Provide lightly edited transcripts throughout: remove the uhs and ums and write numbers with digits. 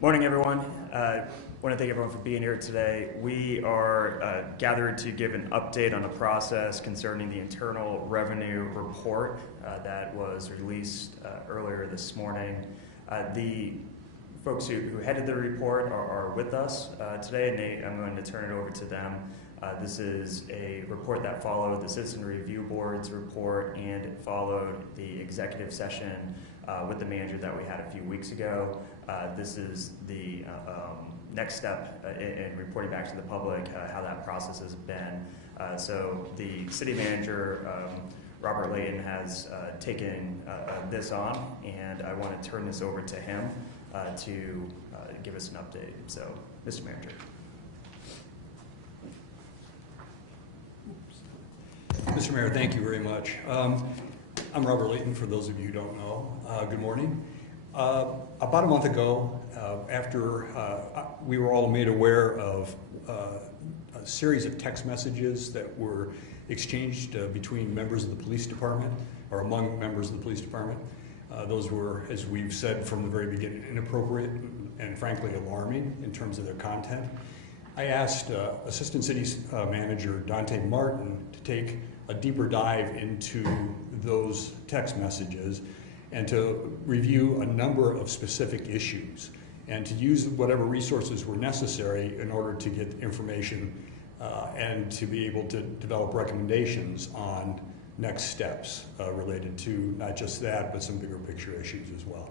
Morning, everyone. I want to thank everyone for being here today. We are gathered to give an update on the process concerning the Internal Revenue Report that was released earlier this morning. The folks who headed the report are with us today, and I'm going to turn it over to them. This is a report that followed the Citizen Review Board's report, and it followed the executive session with the manager that we had a few weeks ago. This is the next step in reporting back to the public how that process has been. So the city manager, Robert Layton, has taken this on, and I want to turn this over to him to give us an update. So, Mr. Manager. Mr. Mayor, thank you very much. I'm Robert Layton, for those of you who don't know. Good morning. About a month ago, after we were all made aware of a series of text messages that were exchanged between members of the police department, or among members of the police department, those were, as we've said from the very beginning, inappropriate and frankly alarming in terms of their content. I asked Assistant City Manager Dante Martin to take a deeper dive into those text messages and to review a number of specific issues and to use whatever resources were necessary in order to get information and to be able to develop recommendations on next steps related to not just that, but some bigger picture issues as well.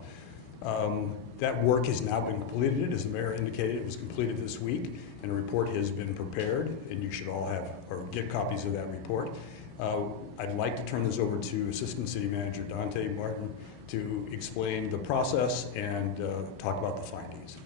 That work has now been completed. As the mayor indicated, it was completed this week, and a report has been prepared, and you should all have or get copies of that report. I'd like to turn this over to Assistant City Manager Dante Martin to explain the process and talk about the findings.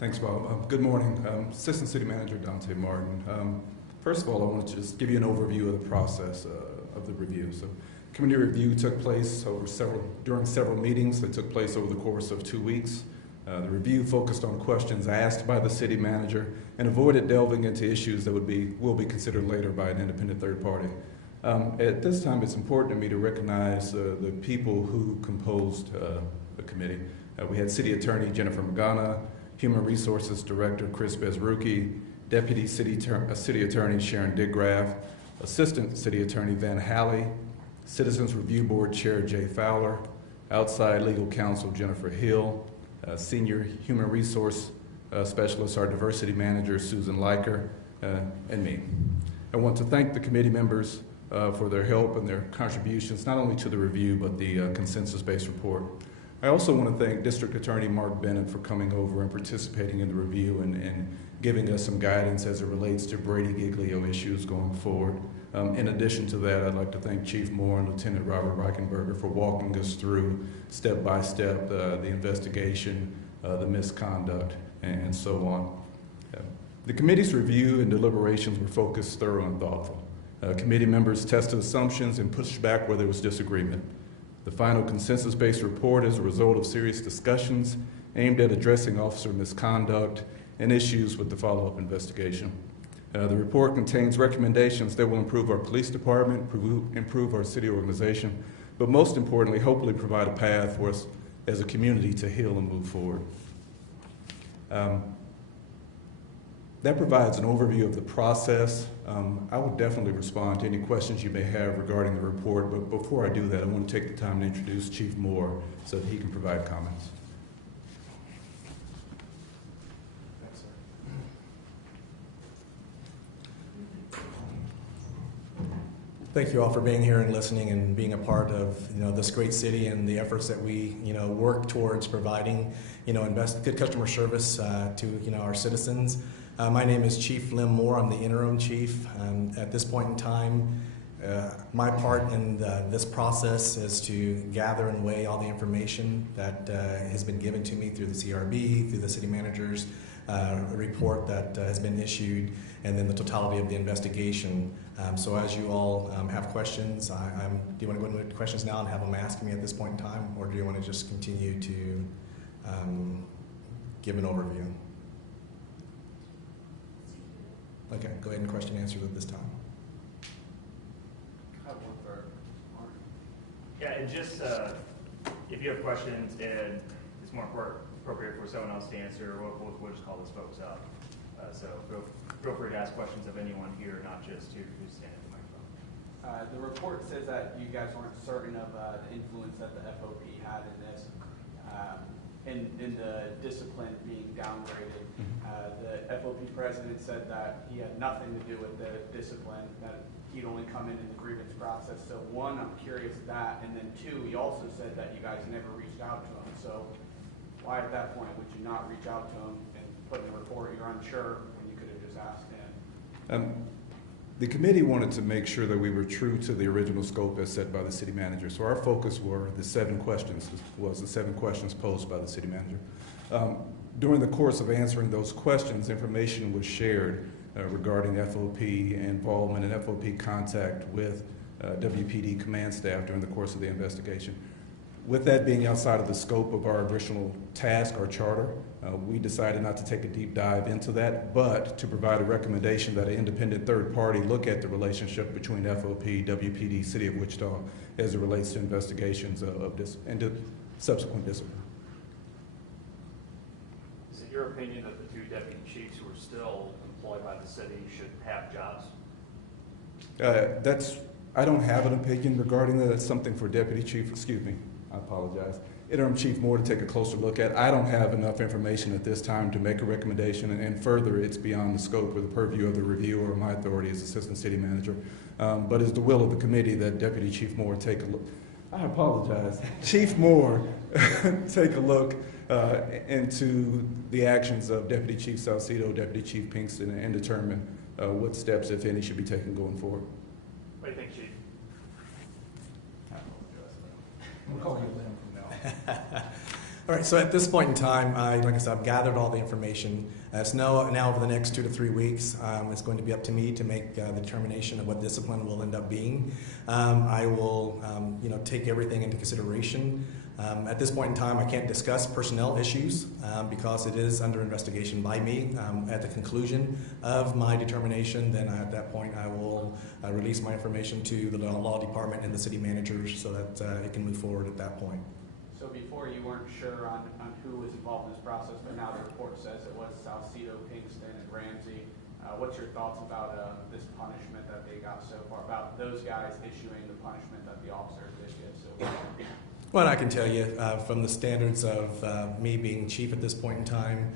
Thanks, Bob. Good morning. Assistant City Manager Dante Martin. First of all, I want to just give you an overview of the process of the review. So, committee review took place during several meetings that took place over the course of 2 weeks. The review focused on questions asked by the city manager and avoided delving into issues that will be considered later by an independent third party. At this time, it's important to me to recognize the people who composed the committee. We had City Attorney Jennifer Magana, Human Resources Director Chris Bezruki, Deputy City Attorney Sharon Digraff, Assistant City Attorney Van Halley, Citizens Review Board Chair Jay Fowler, Outside Legal Counsel Jennifer Hill, Senior Human Resource Specialist, our Diversity Manager Susan Leiker, and me. I want to thank the committee members for their help and their contributions, not only to the review, but the consensus-based report. I also want to thank District Attorney Mark Bennett for coming over and participating in the review and giving us some guidance as it relates to Brady Giglio issues going forward. In addition to that, I'd like to thank Chief Moore and Lieutenant Robert Reichenberger for walking us through step by step the investigation, the misconduct, and so on. The committee's review and deliberations were focused, thorough, and thoughtful. Committee members tested assumptions and pushed back where there was disagreement. The final consensus-based report is a result of serious discussions aimed at addressing officer misconduct and issues with the follow-up investigation. The report contains recommendations that will improve our police department, improve our city organization, but most importantly, hopefully provide a path for us as a community to heal and move forward. That provides an overview of the process. I will definitely respond to any questions you may have regarding the report, but before I do that, I want to take the time to introduce Chief Moore so that he can provide comments. Thank you all for being here and listening and being a part of this great city and the efforts that we work towards providing good customer service to our citizens. My name is Chief Lim Moore. I'm the interim chief. At this point in time, my part in this process is to gather and weigh all the information that has been given to me through the CRB, through the city manager's report that has been issued, and then the totality of the investigation. So as you all have questions, do you want to go into questions now and have them ask me at this point in time, or do you want to just continue to give an overview? Okay, go ahead and question and answers at this time. Yeah, and just if you have questions and it's more appropriate for someone else to answer, we'll just call those folks up. So feel free to ask questions of anyone here, not just who's standing at the microphone. The report says that you guys weren't certain of the influence that the FOP had in this, in the discipline being downgraded. The FOP president said that he had nothing to do with the discipline, that he'd only come in the grievance process. So one, I'm curious of that, and then two, he also said that you guys never reached out to him. So why at that point would you not reach out to him and put in a report you're unsure when you could have just asked him? The committee wanted to make sure that we were true to the original scope as set by the city manager. So our focus were the 7 questions posed by the city manager. During the course of answering those questions, information was shared regarding FOP involvement and FOP contact with WPD command staff during the course of the investigation. With that being outside of the scope of our original task, our charter, we decided not to take a deep dive into that, but to provide a recommendation that an independent third party look at the relationship between FOP, WPD, City of Wichita, as it relates to investigations of this and to subsequent discipline. Is it your opinion that the 2 deputy chiefs who are still employed by the city should have jobs? I don't have an opinion regarding that. That's something for Deputy Chief, I apologize, Interim Chief Moore to take a closer look at. I don't have enough information at this time to make a recommendation, and further, it's beyond the scope or the purview of the review or my authority as Assistant City Manager. But it's the will of the committee that Deputy Chief Moore take a look. I apologize. Chief Moore take a look into the actions of Deputy Chief Salcido, Deputy Chief Pinkston, and determine what steps, if any, should be taken going forward. What do you think, Chief? We'll call you Lynn from now. All right, so at this point in time, like I said, I've gathered all the information. So now over the next 2 to 3 weeks, it's going to be up to me to make the determination of what discipline will end up being. I will take everything into consideration. At this point in time, I can't discuss personnel issues because it is under investigation by me. At the conclusion of my determination, then at that point I will release my information to the law department and the city managers so that it can move forward at that point. So before you weren't sure on who was involved in this process, but now the report says it was Salcido, Pinkston, and Ramsey. What's your thoughts about this punishment that they got so far, about those guys issuing the punishment that the officers did give so far? Well, I can tell you from the standards of me being chief at this point in time,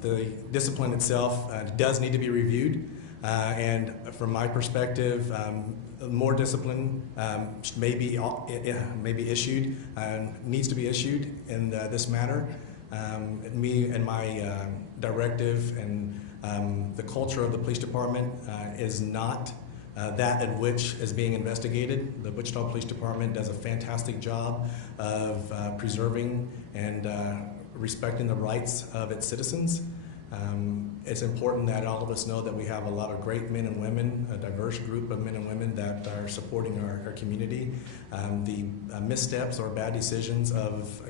the discipline itself does need to be reviewed. And from my perspective, more discipline may be issued, needs to be issued in this matter. Me and my directive and the culture of the police department is not that at which is being investigated. The Wichita Police Department does a fantastic job of preserving and respecting the rights of its citizens. It's important that all of us know that we have a lot of great men and women, a diverse group of men and women that are supporting our community. The missteps or bad decisions of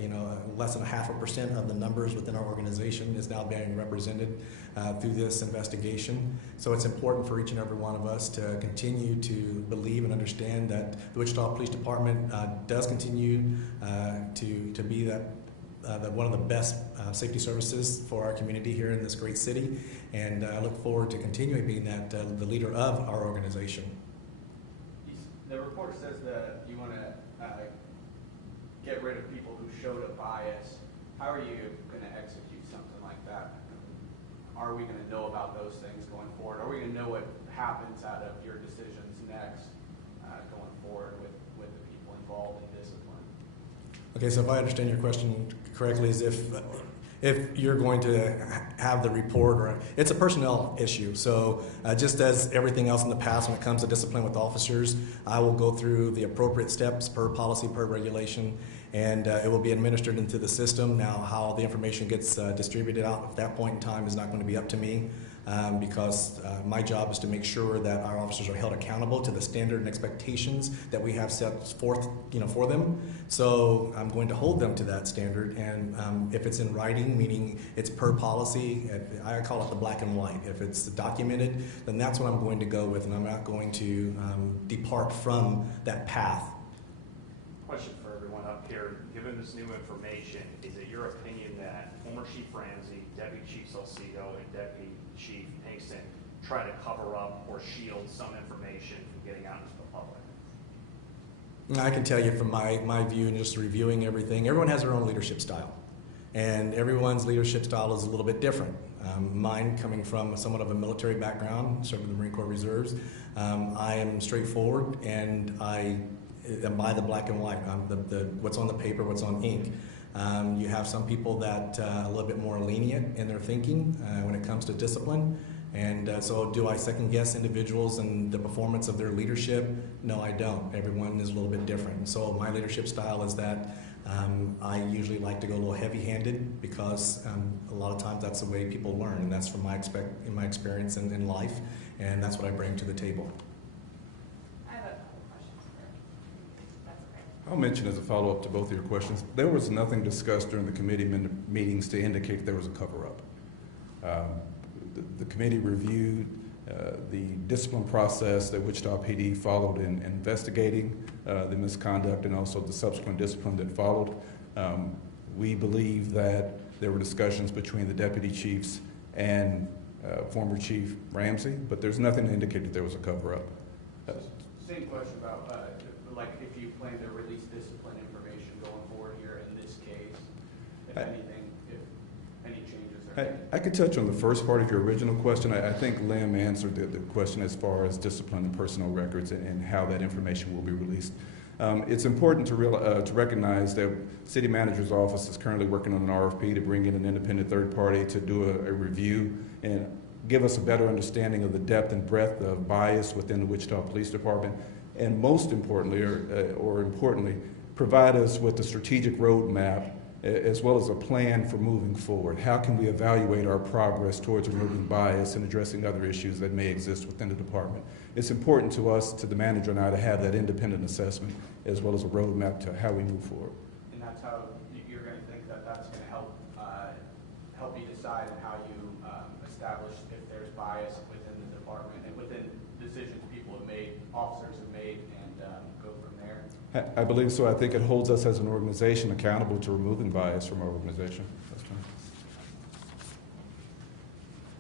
less than 0.5% of the numbers within our organization is now being represented through this investigation. So it's important for each and every one of us to continue to believe and understand that the Wichita Police Department does continue to be one of the best safety services for our community here in this great city, and I look forward to continuing being the leader of our organization. The report says that you want to get rid of people who showed a bias. How are you going to execute something like that? Are we going to know about those things going forward? Are we going to know what happens out of your decisions next going forward with the people involved in discipline? Okay, so if I understand your question correctly, is if you're going to have the report, or it's a personnel issue. So just as everything else in the past when it comes to discipline with officers, I will go through the appropriate steps per policy, per regulation, and it will be administered into the system. Now, how the information gets distributed out at that point in time is not going to be up to me. Because my job is to make sure that our officers are held accountable to the standard and expectations that we have set forth, for them. So I'm going to hold them to that standard, and if it's in writing, meaning it's per policy, I call it the black and white. If it's documented, then that's what I'm going to go with, and I'm not going to depart from that path. Question for everyone up here. Given this new information, is it your opinion that former Chief Ramsey, Deputy Chief Salcido, and Deputy Chief Hinkson try to cover up or shield some information from getting out into the public? I can tell you from my view and just reviewing everything, everyone has their own leadership style. And everyone's leadership style is a little bit different. Mine, coming from somewhat of a military background, serving the Marine Corps Reserves, I am straightforward and I am by the black and white, what's on the paper, what's on ink. You have some people that a little bit more lenient in their thinking when it comes to discipline. And so do I second guess individuals and the performance of their leadership? No, I don't. Everyone is a little bit different. And so my leadership style is that I usually like to go a little heavy-handed because a lot of times that's the way people learn, and that's from my experience in life, and that's what I bring to the table. I have a couple questions for that's okay. I'll mention as a follow-up to both of your questions, there was nothing discussed during the committee meetings to indicate there was a cover-up. The committee reviewed the discipline process that Wichita PD followed in investigating the misconduct and also the subsequent discipline that followed. We believe that there were discussions between the deputy chiefs and former Chief Ramsey, but there's nothing to indicate that there was a cover-up. Same question about, like, if you plan to release discipline information going forward here in this case, if anything, if any changes are made. I could touch on the first part of your original question. I think Lim answered the question as far as discipline and personal records and how that information will be released. It's important to recognize that City Manager's Office is currently working on an RFP to bring in an independent third party to do a review and give us a better understanding of the depth and breadth of bias within the Wichita Police Department, and most importantly, or importantly, provide us with a strategic roadmap as well as a plan for moving forward. How can we evaluate our progress towards removing bias and addressing other issues that may exist within the department? It's important to us, to the manager and I, to have that independent assessment as well as a roadmap to how we move forward. And that's how you're going to think that that's going to help help you decide and how you establish if there's bias within the department and within decisions people have made, officers have made, and go from there. I believe so. I think it holds us as an organization accountable to removing bias from our organization. That's fine.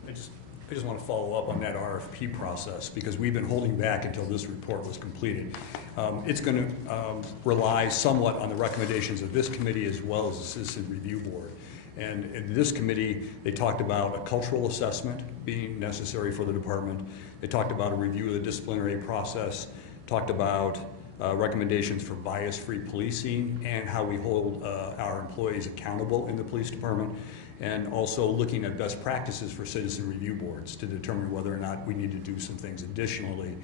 I just want to follow up on that RFP process because we've been holding back until this report was completed. It's going to rely somewhat on the recommendations of this committee as well as the Citizen Review Board. And in this committee, they talked about a cultural assessment being necessary for the department. They talked about a review of the disciplinary process, talked about recommendations for bias-free policing and how we hold our employees accountable in the police department, and also looking at best practices for citizen review boards to determine whether or not we need to do some things additionally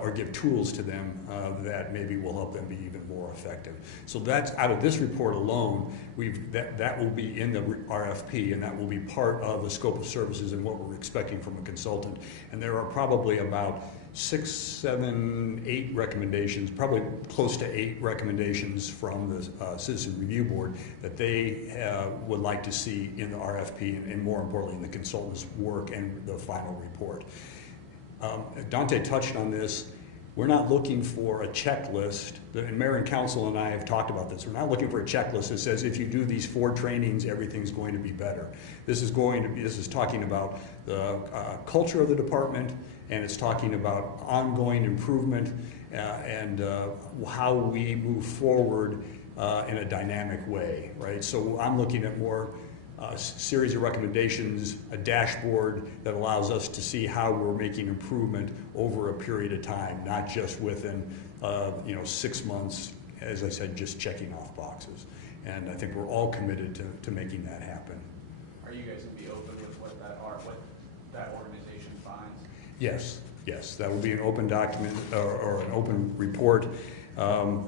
or give tools to them that maybe will help them be even more effective. So that's out of this report alone, that will be in the RFP, and that will be part of the scope of services and what we're expecting from a consultant. And there are probably about 6, 7, 8 recommendations, probably close to 8 recommendations from the Citizen Review Board that they would like to see in the RFP and more importantly in the consultant's work and the final report. Dante touched on this. We're not looking for a checklist, and Mayor and Council and I have talked about this. We're not looking for a checklist that says if you do these 4 trainings, everything's going to be better. This is talking about the culture of the department, and it's talking about ongoing improvement and how we move forward in a dynamic way, right? So I'm looking at more series of recommendations, a dashboard that allows us to see how we're making improvement over a period of time, not just within 6 months, as I said, just checking off boxes. And I think we're all committed to making that happen. Are you guys going to be open with what that organization finds? Yes, that will be an open document or an open report.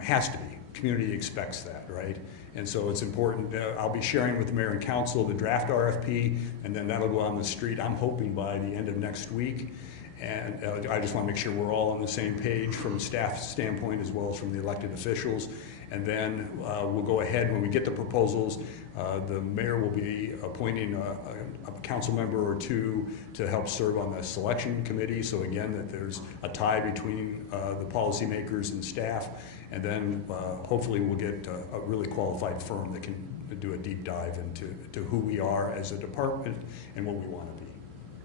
Has to be. Community expects that, right? And so it's important. I'll be sharing with the mayor and council the draft RFP, and then that'll go on the street, I'm hoping, by the end of next week. And I just want to make sure we're all on the same page from a staff standpoint as well as from the elected officials. And then we'll go ahead when we get the proposals. The mayor will be appointing a council member or 2 to help serve on the selection committee. So again, that there's a tie between the policymakers and staff. And then hopefully we'll get a really qualified firm that can do a deep dive into who we are as a department and what we want to be.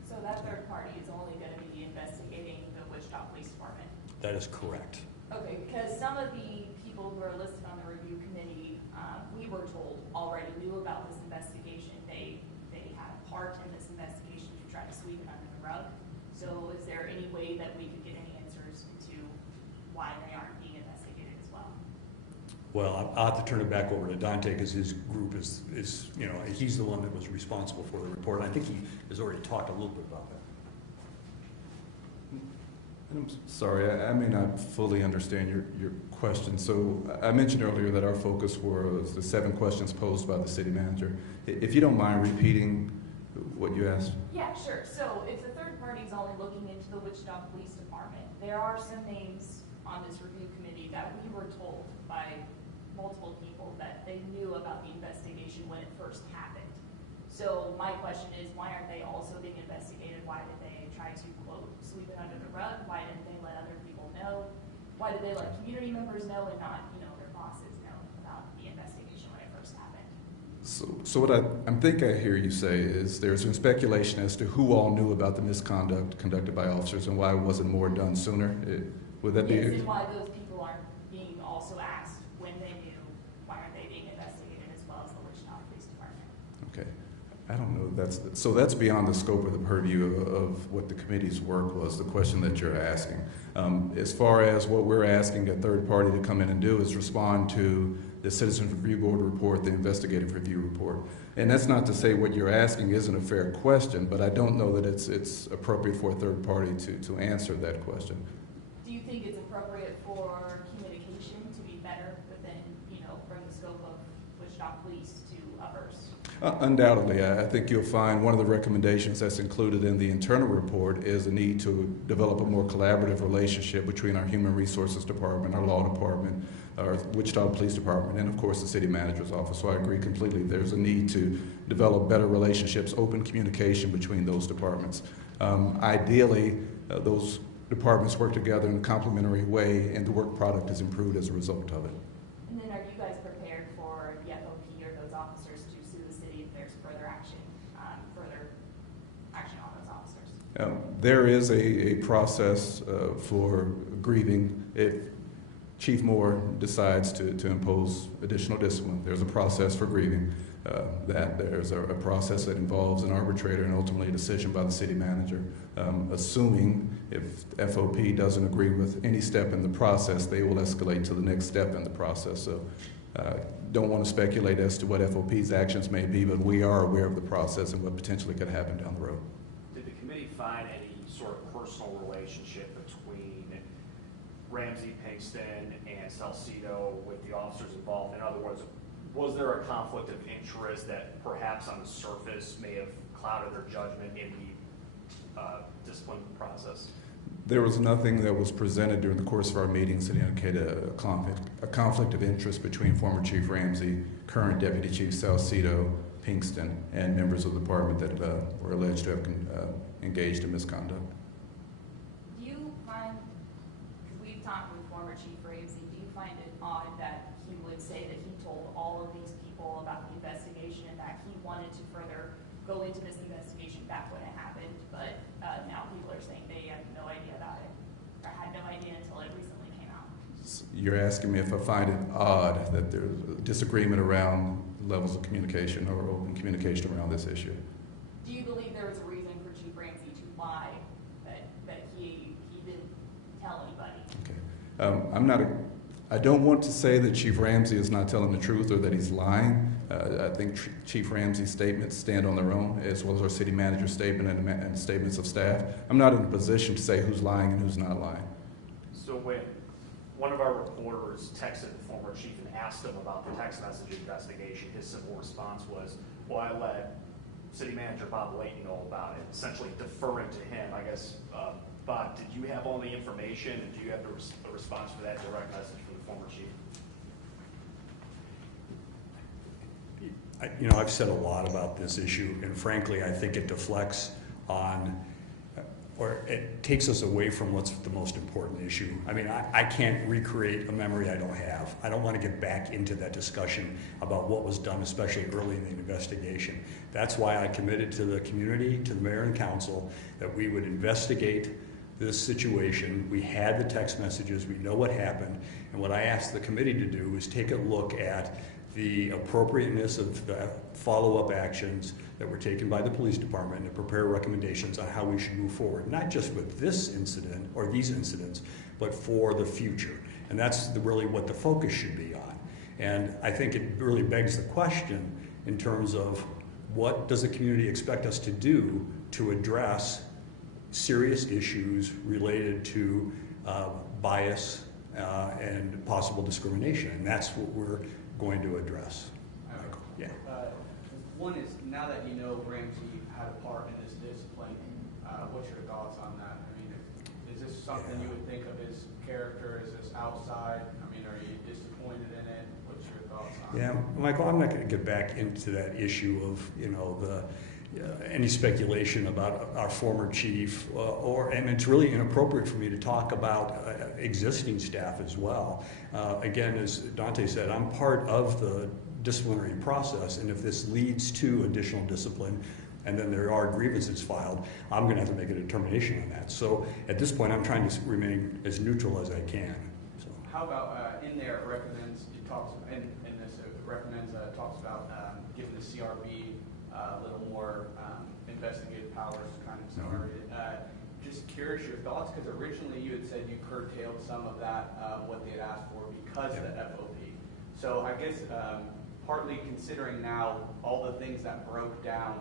So that third party is only going to be investigating the Wichita Police Department? That is correct. Okay, because some of the people who are listed on the review committee, we were told already knew about this investigation. They had a part in this investigation to try to sweep it under the rug. So is there any way that we could get any answers into why they aren't being investigated as well? Well, I'll have to turn it back over to Dante because his group is he's the one that was responsible for the report. I think he has already talked a little bit about that. I'm sorry, I may not fully understand your question. So I mentioned earlier that our focus was the 7 questions posed by the city manager. If you don't mind repeating what you asked. Yeah, sure. So if the third party is only looking into the Wichita Police Department, there are some names on this review committee that we were told by multiple people that they knew about the investigation when it first happened. So my question is, why aren't they also being investigated? Why did they try to, quote, sweep it under the rug? Why didn't they let other people know? Why did they let community members know and not, their bosses know about the investigation when it first happened? So what I think I hear you say is there's some speculation as to who all knew about the misconduct conducted by officers and why wasn't more done sooner. Would that be? Yes, and why those people aren't being also asked when they knew, why aren't they being investigated as well as the Wichita Police Department? Okay. I don't know. That's beyond the scope of the purview of what the committee's work was, the question that you're asking. As far as what we're asking a third party to come in and do is respond to the Citizens Review Board report, the investigative review report. And that's not to say what you're asking isn't a fair question, but I don't know that it's appropriate for a third party to answer that question. Do you think it's appropriate for communication to be better within, from the scope of Wichita Police to others? Undoubtedly. I think you'll find one of the recommendations that's included in the internal report is the need to develop a more collaborative relationship between our Human Resources Department, our Law Department, our Wichita Police Department, and of course the City Manager's Office. So I agree completely. There's a need to develop better relationships, open communication between those departments. Ideally, those departments work together in a complementary way and the work product is improved as a result of it. And then are you guys prepared for the FOP or those officers to sue the city if there's further action on those officers? There is a process for grieving if Chief Moore decides to impose additional discipline. There's a process for grieving that. There's a process that involves an arbitrator and ultimately a decision by the city manager. Assuming if FOP doesn't agree with any step in the process, they will escalate to the next step in the process. So don't want to speculate as to what FOP's actions may be, but we are aware of the process and what potentially could happen down the road. Did the committee find any sort of personal relationship between Ramsey, Pinkston, and Salcedo with the officers involved? In other words, was there a conflict of interest that perhaps on the surface may have clouded their judgment in the discipline process? There was nothing that was presented during the course of our meetings that indicated a conflict of interest between former Chief Ramsey, current Deputy Chief Salcedo, Pinkston, and members of the department that were alleged to have engaged in misconduct. Do you find, because we've talked with former Chief Ramsey, do you find it odd that he would say that he told all of these people about the investigation and that he wanted to further go into this investigation back when it happened, but now people are saying they had no idea about it, or had no idea until it recently came out? You're asking me if I find it odd that there's a disagreement around levels of communication or open communication around this issue. Do you believe there was a reason for Chief Ramsey to lie, that he didn't tell anybody? Okay. I don't want to say that Chief Ramsey is not telling the truth or that he's lying. I think Chief Ramsey's statements stand on their own, as well as our city manager's statement and statements of staff. I'm not in a position to say who's lying and who's not lying. So when one of our reporters texted the former chief and asked him about the text message investigation, his simple response was, well, I let City Manager Bob Layton know about it, essentially deferring to him. I guess, Bob, did you have all the information, and do you have the response for that direct message from the former chief? I've said a lot about this issue, and frankly, I think it deflects on or it takes us away from what's the most important issue. I mean, I can't recreate a memory I don't have. I don't want to get back into that discussion about what was done, especially early in the investigation. That's why I committed to the community, to the mayor and council, that we would investigate this situation. We had the text messages, we know what happened, and what I asked the committee to do is take a look at the appropriateness of the follow-up actions that were taken by the police department and prepare recommendations on how we should move forward, not just with this incident or these incidents, but for the future. And that's really what the focus should be on. And I think it really begs the question in terms of what does the community expect us to do to address serious issues related to bias and possible discrimination. And that's what we're going to address. Michael. Yeah. One is, now that you know Ramsey had a part in this discipline, what's your thoughts on that? I mean, is this something you would think of as character? Is this outside? I mean, are you disappointed in it? What's your thoughts on it? Yeah, Michael, I'm not going to get back into that issue of, any speculation about our former chief, and it's really inappropriate for me to talk about existing staff as well. Again, as Dante said, I'm part of the disciplinary process, and if this leads to additional discipline, and then there are grievances filed, I'm going to have to make a determination on that. So at this point, I'm trying to remain as neutral as I can. So. How about in there it recommends, it talks in this it recommends talks about giving the CRB a little more investigative powers, kind of similar. Just curious your thoughts, because originally you had said you curtailed some of that what they had asked for because of the FOP. So I guess partly considering now all the things that broke down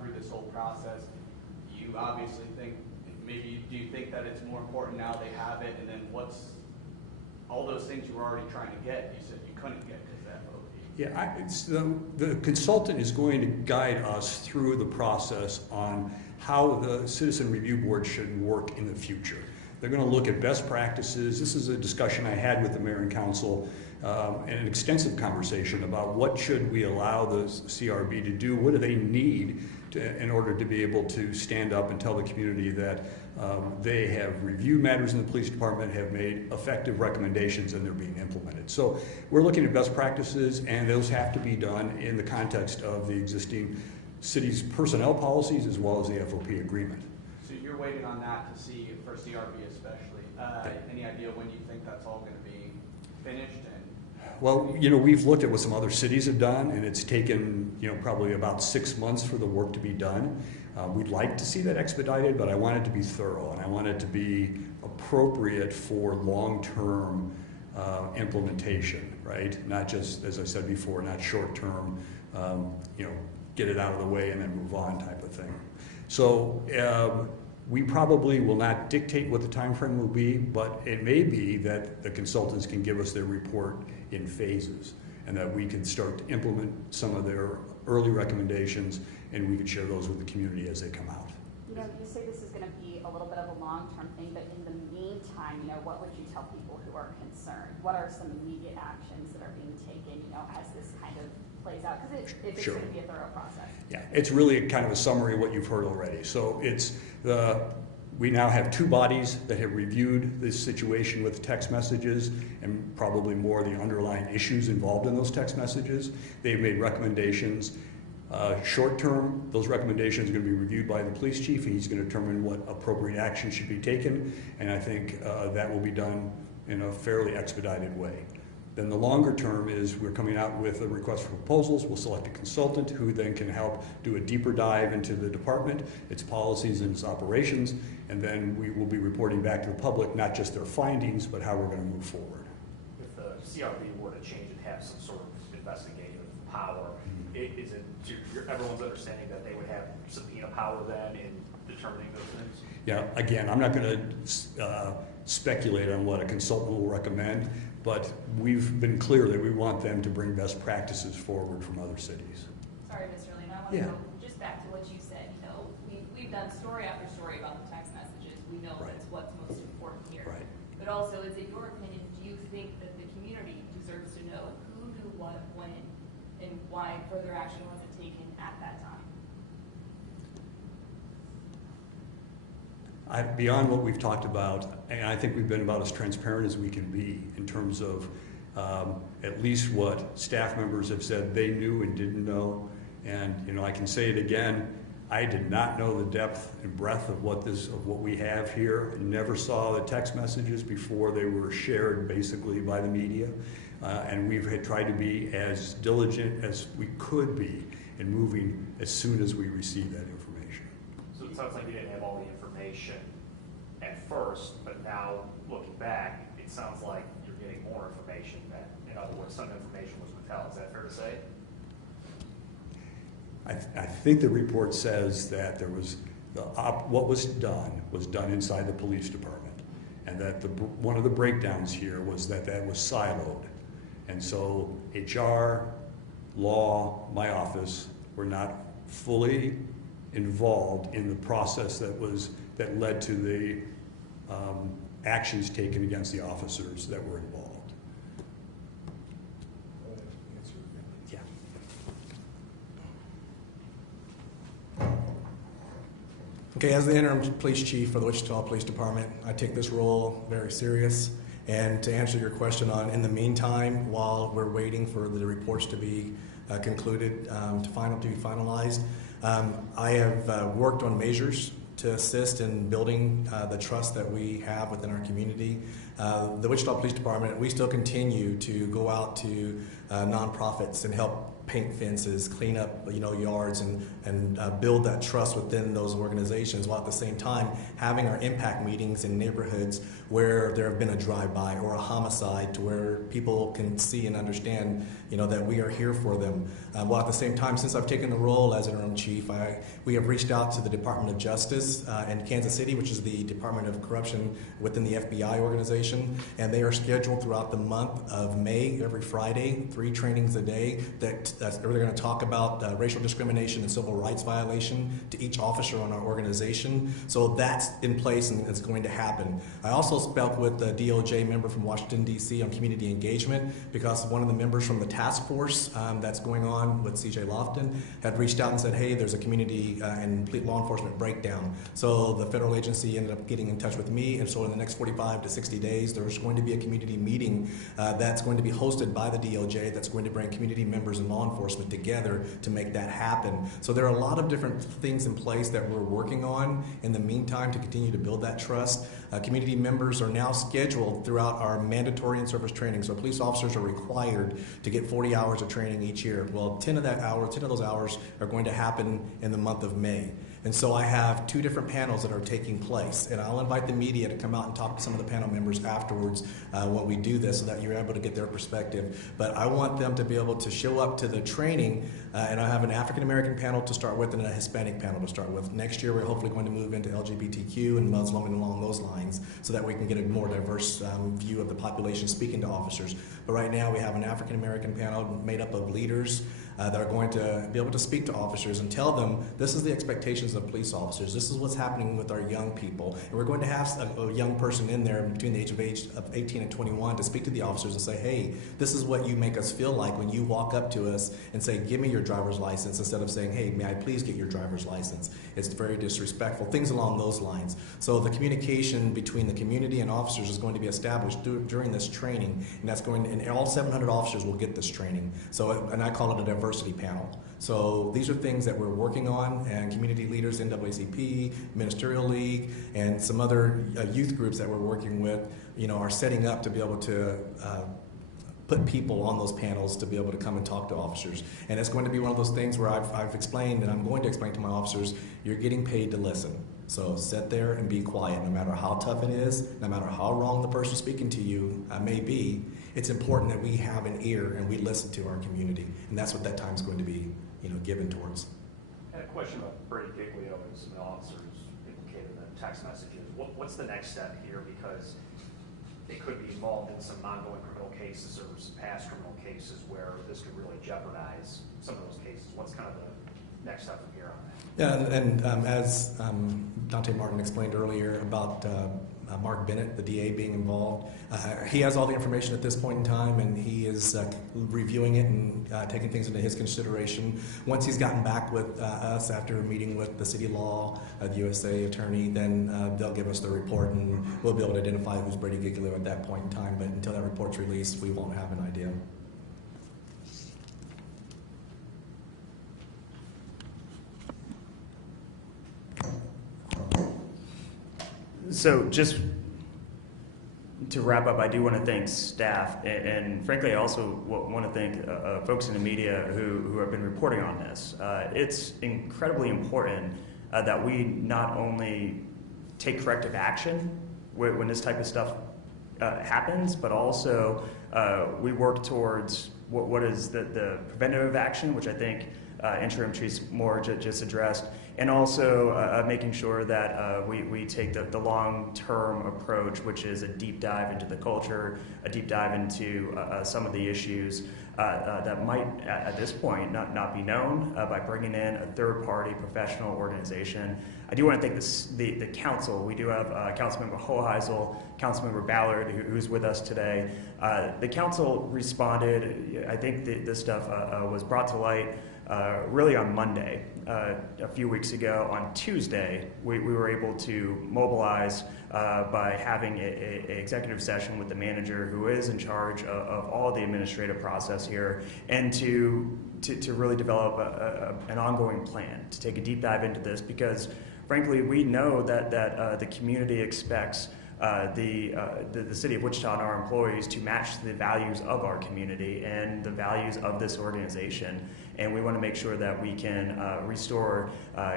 through this whole process, you obviously think, maybe do you think that it's more important now they have it, and then what's all those things you were already trying to get, you said you couldn't get because of FOP? Yeah, the consultant is going to guide us through the process on how the Citizen Review Board should work in the future. They're going to look at best practices. This is a discussion I had with the mayor and council, and an extensive conversation about what should we allow the CRB to do, what do they need in order to be able to stand up and tell the community that they have reviewed matters in the police department, have made effective recommendations, and they're being implemented. So we're looking at best practices, and those have to be done in the context of the existing city's personnel policies as well as the FOP agreement. So you're waiting on that to see, for CRB especially. Any idea when you think that's all going to be finished? Well, we've looked at what some other cities have done, and it's taken, probably about 6 months for the work to be done. We'd like to see that expedited, but I want it to be thorough, and I want it to be appropriate for long-term implementation, right? Not just, as I said before, not short-term, get it out of the way and then move on type of thing. So we probably will not dictate what the time frame will be, but it may be that the consultants can give us their report in phases, and that we can start to implement some of their early recommendations, and we can share those with the community as they come out. You say this is going to be a little bit of a long-term thing, but in the meantime, what would you tell people who are concerned? What are some immediate actions that are being taken, as this kind of plays out? Because it's Sure. going to be a thorough process. Yeah, it's really kind of a summary of what you've heard already. So we now have 2 bodies that have reviewed this situation with text messages and probably more of the underlying issues involved in those text messages. They've made recommendations. Short term, those recommendations are going to be reviewed by the police chief. He's going to determine what appropriate action should be taken, and I think that will be done in a fairly expedited way. Then the longer term is we're coming out with a request for proposals. We'll select a consultant who then can help do a deeper dive into the department, its policies and its operations, and then we will be reporting back to the public, not just their findings, but how we're going to move forward. If the CRB were to change and have some sort of investigative power, is it to everyone's understanding that they would have subpoena power then in determining those things? Yeah, again, I'm not going to speculate on what a consultant will recommend, but we've been clear that we want them to bring best practices forward from other cities. Sorry, Mr. Lane, I want to go just back to what you said. We've done story after story about the text messages. We know that's what's most important here. Right. But also, is it your opinion, do you think that the community deserves to know who knew what, when, and why further action wasn't taken at that time? Beyond what we've talked about, and I think we've been about as transparent as we can be in terms of at least what staff members have said they knew and didn't know. And I can say it again, I did not know the depth and breadth of what we have here. Never saw the text messages before they were shared basically by the media. And we've tried to be as diligent as we could be in moving as soon as we receive that information. So it sounds like you didn't have all the information at first, but now looking back, it sounds like you're getting more information that, in other words, some information was withheld. Is that fair to say? I think the report says that there was what was done inside the police department, and that one of the breakdowns here was that was siloed, and so HR, law, my office were not fully involved in the process that led to the actions taken against the officers that were involved. Yeah. Okay, as the interim police chief for the Wichita Police Department, I take this role very serious. And to answer your question on, in the meantime, while we're waiting for the reports to be concluded, to be finalized, I have worked on measures to assist in building the trust that we have within our community. The Wichita Police Department, we still continue to go out to nonprofits and help paint fences, clean up yards, and build that trust within those organizations, while at the same time having our impact meetings in neighborhoods where there have been a drive-by or a homicide, to where people can see and understand that we are here for them. While at the same time, since I've taken the role as interim chief, we have reached out to the Department of Justice in Kansas City, which is the Department of Corruption within the FBI organization, and they are scheduled throughout the month of May, every Friday, 3 trainings a day that they're going to talk about racial discrimination and civil rights violation to each officer on our organization. So that's in place and it's going to happen. I also spoke with a DOJ member from Washington, D.C. on community engagement, because one of the members from the task force that's going on with CJ Lofton had reached out and said, hey, there's a community and law enforcement breakdown. So the federal agency ended up getting in touch with me, and so in the next 45 to 60 days, there's going to be a community meeting that's going to be hosted by the DOJ that's going to bring community members and law enforcement together to make that happen. So there are a lot of different things in place that we're working on in the meantime to continue to build that trust. Community members are now scheduled throughout our mandatory in-service training. So police officers are required to get 40 hours of training each year. Well, 10 of those hours are going to happen in the month of May. And so I have 2 different panels that are taking place, and I'll invite the media to come out and talk to some of the panel members afterwards when we do this, so that you're able to get their perspective. But I want them to be able to show up to the training, and I have an African American panel to start with and a Hispanic panel to start with. Next year we're hopefully going to move into LGBTQ and Muslim and along those lines, so that we can get a more diverse view of the population speaking to officers. But right now we have an African American panel made up of leaders that are going to be able to speak to officers and tell them this is the expectations of police officers. This is what's happening with our young people. And we're going to have a young person in there between the age of 18 and 21 to speak to the officers and say, hey, this is what you make us feel like when you walk up to us and say, give me your driver's license, instead of saying, hey, may I please get your driver's license? It's very disrespectful, things along those lines. So the communication between the community and officers is going to be established during this training, and all 700 officers will get this training. So, and I call it a diversity panel. So these are things that we're working on, and community leaders, NAACP, Ministerial League, and some other youth groups that we're working with, are setting up to be able to put people on those panels to be able to come and talk to officers. And it's going to be one of those things where I've explained, and I'm going to explain to my officers, you're getting paid to listen. So sit there and be quiet, no matter how tough it is, no matter how wrong the person speaking to you may be. It's important that we have an ear and we listen to our community, and that's what that time's going to be, given towards. I had a question about Brady Giglio and some officers implicated in the text messages. What's the next step here? Because they could be involved in some ongoing criminal cases or some past criminal cases where this could really jeopardize some of those cases. What's kind of the next step from here on that? Yeah, and as Dante Martin explained earlier about Mark Bennett, the DA, being involved. He has all the information at this point in time, and he is reviewing it and taking things into his consideration. Once he's gotten back with us after meeting with the city law, the USA attorney, then they'll give us the report, and we'll be able to identify who's Brady Giglio at that point in time. But until that report's released, we won't have an idea. So just to wrap up, I do want to thank staff, and frankly, I also want to thank folks in the media who have been reporting on this. It's incredibly important that we not only take corrective action when this type of stuff happens, but also we work towards what is the preventative action, which I think Interim Chief Moore just addressed, and also making sure that we take the long-term approach, which is a deep dive into the culture, a deep dive into some of the issues that might, at this point, not be known by bringing in a third-party professional organization. I do want to thank the council. We do have Councilmember Hoheisel, Councilmember Ballard, who's with us today. The council responded. I think this stuff was brought to light really on Monday. A few weeks ago, on Tuesday, we were able to mobilize by having an executive session with the manager who is in charge of all the administrative process here, and to really develop an ongoing plan to take a deep dive into this, because frankly, we know that the community expects the City of Wichita and our employees to match the values of our community and the values of this organization. And we want to make sure that we can restore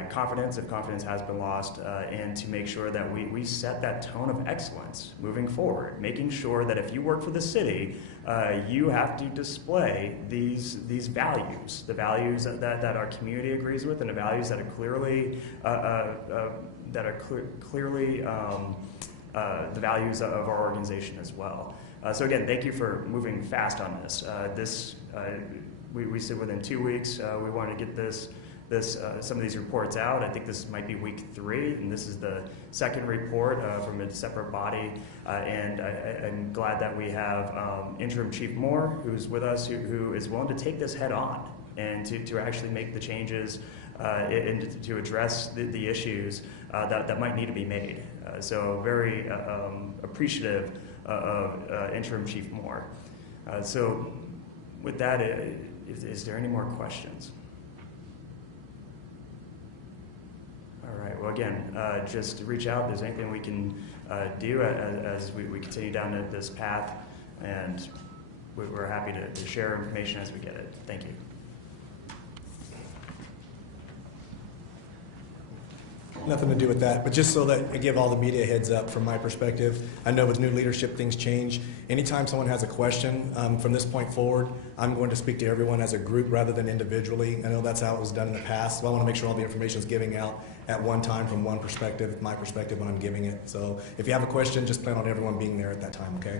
confidence if confidence has been lost, and to make sure that we set that tone of excellence moving forward, making sure that if you work for the city, you have to display these values, the values that our community agrees with, and the values that are clearly the values of our organization as well. So again, thank you for moving fast on this. We said within 2 weeks we wanted to get some of these reports out. I think this might be week 3, and this is the second report from a separate body. And I'm glad that we have Interim Chief Moore, who's with us, who is willing to take this head on and to actually make the changes and to address the issues that might need to be made. So very appreciative of Interim Chief Moore. So with that, is there any more questions? All right, well again, just reach out if there's anything we can do as we continue down this path, and we're happy to share information as we get it. Thank you. Nothing to do with that, but just so that I give all the media heads up from my perspective. I know with new leadership things change. Anytime someone has a question, from this point forward, I'm going to speak to everyone as a group rather than individually. I know that's how it was done in the past, so I want to make sure all the information is giving out at one time from one perspective, my perspective when I'm giving it. So if you have a question, just plan on everyone being there at that time, okay?